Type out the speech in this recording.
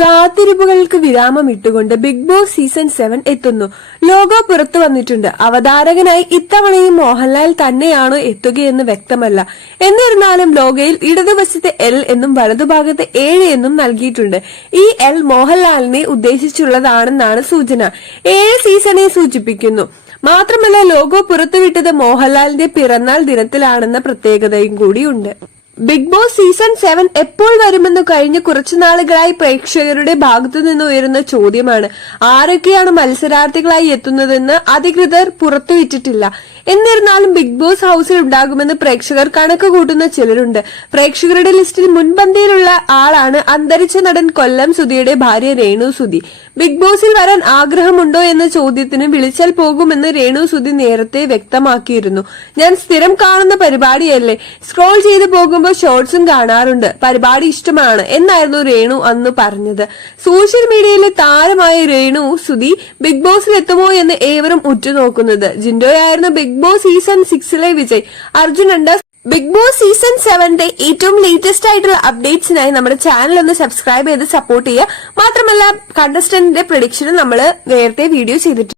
കാത്തിരിപ്പുകൾക്ക് വിരാമം ഇട്ടുകൊണ്ട് big boss season 7 എത്തുന്നു. ലോഗോ പുറത്തു വന്നിട്ടുണ്ട്. അവതാരകനായി ഇത്തവണയും മോഹൻലാൽ തന്നെയാണോ എത്തുകയെന്ന് വ്യക്തമല്ല. എന്നിരുന്നാലും ലോഗോയിൽ ഇടതുവശത്തെ എൽ എന്നും വലതുഭാഗത്തെ 7 എന്നും നൽകിയിട്ടുണ്ട്. ഈ എൽ മോഹൻലാലിനെ ഉദ്ദേശിച്ചുള്ളതാണെന്നാണ് സൂചന. 7 സീസണെ സൂചിപ്പിക്കുന്നു. മാത്രമല്ല ലോഗോ പുറത്തുവിട്ടത് മോഹൻലാലിന്റെ പിറന്നാൾ ദിനത്തിലാണെന്ന പ്രത്യേകതയും കൂടിയുണ്ട്. ബിഗ് ബോസ് സീസൺ 7 എപ്പോൾ വരുമെന്ന് കഴിഞ്ഞ കുറച്ചു നാളുകളായി പ്രേക്ഷകരുടെ ഭാഗത്തുനിന്ന് ഉയരുന്ന ചോദ്യമാണ്. ആരൊക്കെയാണ് മത്സരാർത്ഥികളായി എത്തുന്നതെന്ന് അധികൃതർ പുറത്തുവിട്ടിട്ടില്ല. എന്നിരുന്നാലും ബിഗ് ബോസ് ഹൌസിൽ ഉണ്ടാകുമെന്ന് പ്രേക്ഷകർ കണക്ക് കൂട്ടുന്ന ചിലരുണ്ട്. പ്രേക്ഷകരുടെ ലിസ്റ്റിൽ മുൻപന്തിയിലുള്ള ആളാണ് അന്തരിച്ച നടൻ കൊല്ലം സുധിയുടെ ഭാര്യ രേണു സുധി. ബിഗ് ബോസിൽ വരാൻ ആഗ്രഹമുണ്ടോ എന്ന ചോദ്യത്തിന് വിളിച്ചാൽ പോകുമെന്ന് രേണു സുധി നേരത്തെ വ്യക്തമാക്കിയിരുന്നു. ഞാൻ സ്ഥിരം കാണുന്ന പരിപാടിയല്ലേ, സ്ക്രോൾ ചെയ്ത് പോകുമ്പോൾ ഷോർട്സും കാണാറുണ്ട്, പരിപാടി ഇഷ്ടമാണ് എന്നായിരുന്നു രേണു അന്ന് പറഞ്ഞത്. സോഷ്യൽ മീഡിയയിലെ താരമായ രേണു സുധി ബിഗ് ബോസിൽ എത്തുമോ എന്ന് ഏവരും ഉറ്റുനോക്കുന്നത്. ജിൻഡോയായിരുന്നു ബിഗ് ബോസ് സീസൺ 6 വിജയ്. അർജുൻ അണ്ടാസ്. ബിഗ് ബോസ് സീസൺ 7 ഏറ്റവും ലേറ്റസ്റ്റ് ആയിട്ടുള്ള അപ്ഡേറ്റ്സിനായി നമ്മുടെ ചാനൽ ഒന്ന് സബ്സ്ക്രൈബ് ചെയ്ത് സപ്പോർട്ട് ചെയ്യുക. മാത്രമല്ല കണ്ടസ്റ്റന്റിന്റെ പ്രഡിക്ഷനും നമ്മൾ നേരത്തെ വീഡിയോ ചെയ്തിട്ടുണ്ട്.